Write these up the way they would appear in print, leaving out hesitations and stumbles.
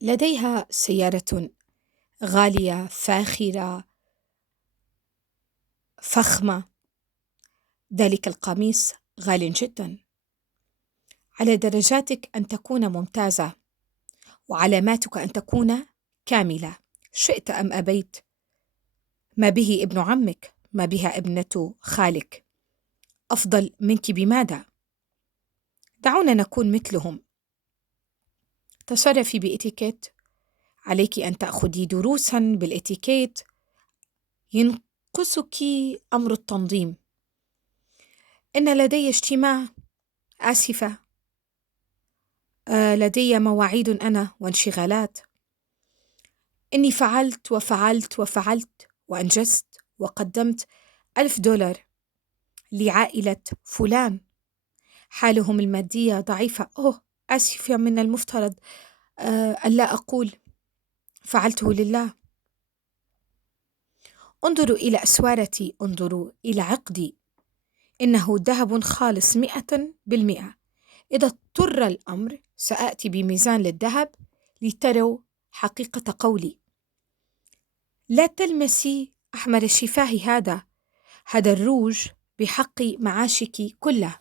لديها سيارة غالية فاخرة فخمة. ذلك القميص غال جدا. على درجاتك أن تكون ممتازة، وعلاماتك أن تكون كاملة، شئت أم أبيت. ما به ابن عمك، ما بها ابنة خالك أفضل منك بماذا؟ دعونا نكون مثلهم. تصرفي بإتيكيت. عليك أن تأخذي دروسا بالإتيكيت. ينقصك أمر التنظيم. إن لدي اجتماع. آسفة. لدي مواعيد أنا وانشغالات. إني فعلت وفعلت وفعلت وأنجزت وقدمت $1000 لعائلة فلان. حالهم المادية ضعيفة. آسفة، من المفترض ألا أقول فعلته لله. انظروا إلى أسوارتي، انظروا إلى عقدي، إنه ذهب خالص 100%. إذا اضطر الأمر سآتي بميزان للذهب لتروا حقيقة قولي. لا تلمسي أحمر الشفاه. هذا الروج بحق معاشك كله.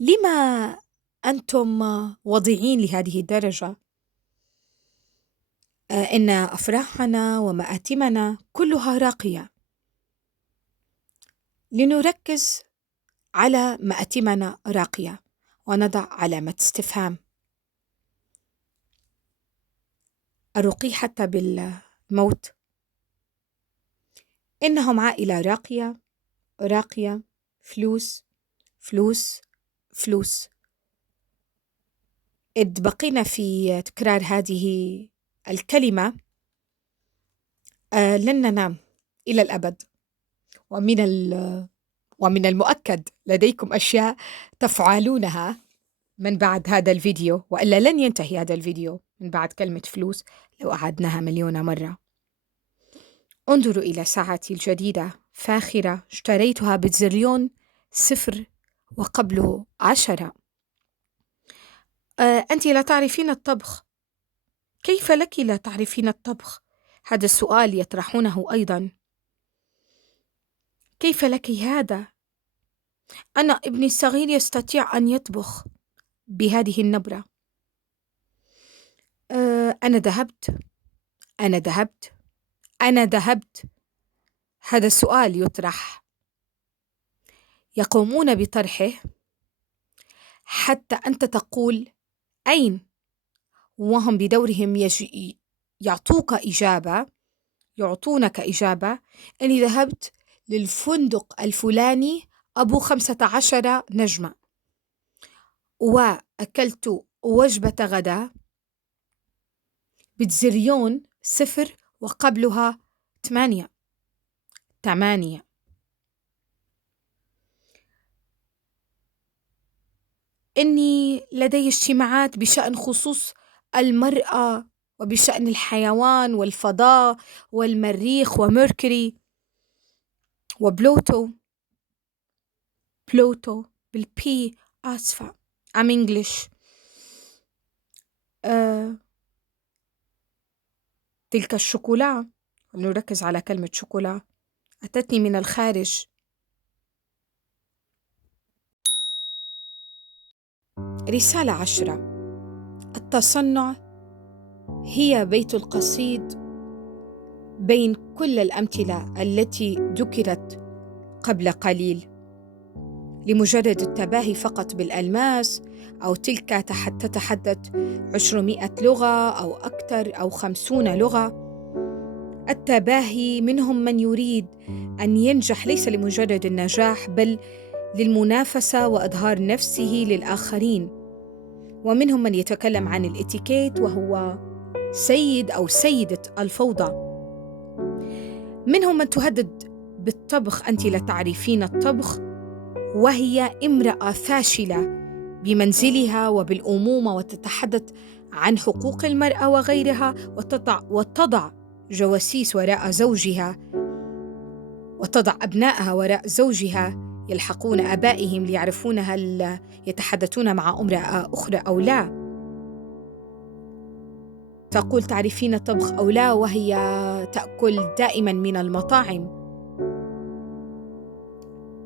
لما أنتم وضيعين لهذه الدرجة؟ إن أفراحنا ومآتمنا كلها راقية. لنركز على مآتمنا راقية ونضع علامة استفهام. الرقي حتى بالموت. إنهم عائلة راقية راقية. فلوس فلوس فلوس. إذ بقينا في تكرار هذه الكلمة لن ننام إلى الأبد. ومن المؤكد لديكم أشياء تفعلونها من بعد هذا الفيديو، وإلا لن ينتهي هذا الفيديو من بعد كلمة فلوس لو أعدناها مليون مرة. انظروا إلى ساعتي الجديدة فاخرة، اشتريتها بتريليون صفر وقبله 10. أنت لا تعرفين الطبخ. كيف لك لا تعرفين الطبخ؟ هذا السؤال يطرحونه أيضا. كيف لك هذا؟ أنا ابني الصغير يستطيع أن يطبخ بهذه النبرة. أنا ذهبت أنا ذهبت أنا ذهبت. هذا السؤال يطرح. يقومون بطرحه حتى أنت تقول أين، وهم بدورهم يعطونك إجابة أني ذهبت للفندق الفلاني أبو 15 نجمة، وأكلت وجبة غداء بتريليون صفر وقبلها 8. إني لدي اجتماعات بشأن خصوص المرأة وبشأن الحيوان والفضاء والمريخ وميركوري وبلوتو. بلوتو بالبي. آسفة، I'm English. تلك الشوكولا، نركز على كلمة شوكولا، أتتني من الخارج. رسالة 10. التصنع هي بيت القصيد بين كل الأمثلة التي ذكرت قبل قليل، لمجرد التباهي فقط بالألماس، أو تلك تتحدث 200 لغة أو أكثر أو 50 لغة. التباهي منهم من يريد أن ينجح ليس لمجرد النجاح، بل للمنافسة وإظهار نفسه للآخرين. ومنهم من يتكلم عن الإتيكيت وهو سيد أو سيدة الفوضى. منهم من تهدد بالطبخ، أنت لا تعرفين الطبخ، وهي امرأة فاشلة بمنزلها وبالأمومة، وتتحدث عن حقوق المرأة وغيرها، وتضع جواسيس وراء زوجها، وتضع أبنائها وراء زوجها يلحقون آبائهم ليعرفون هل يتحدثون مع امرأة أخرى أو لا. تقول تعرفين الطبخ أو لا، وهي تأكل دائما من المطاعم،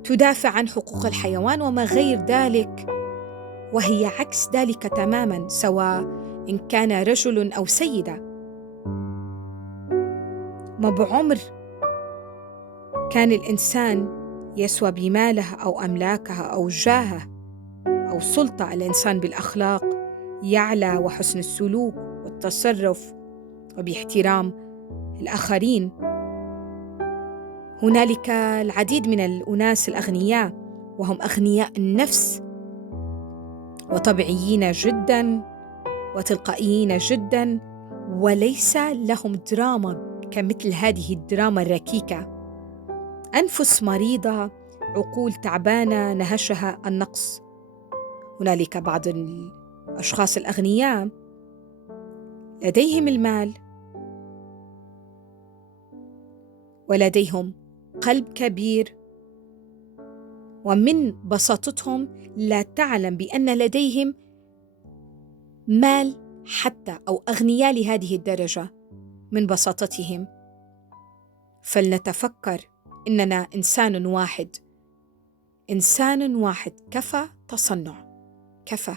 تدافع عن حقوق الحيوان وما غير ذلك، وهي عكس ذلك تماما، سواء إن كان رجل أو سيدة. ما بعمر كان الإنسان يسوى بماله أو أملاكه أو جاهه أو سلطة. الإنسان بالأخلاق يعلى، وحسن السلوك والتصرف وباحترام الآخرين. هنالك العديد من الأناس الأغنياء، وهم أغنياء النفس وطبيعيين جدا وتلقائيين جدا، وليس لهم دراما كمثل هذه الدراما الركيكة. أنفس مريضة، عقول تعبانة نهشها النقص. هنالك بعض الأشخاص الأغنياء لديهم المال ولديهم قلب كبير، ومن بساطتهم لا تعلم بأن لديهم مال حتى، أو أغنياء لهذه الدرجة من بساطتهم. فلنتفكر إننا إنسان واحد، إنسان واحد، كفى تصنع، كفى.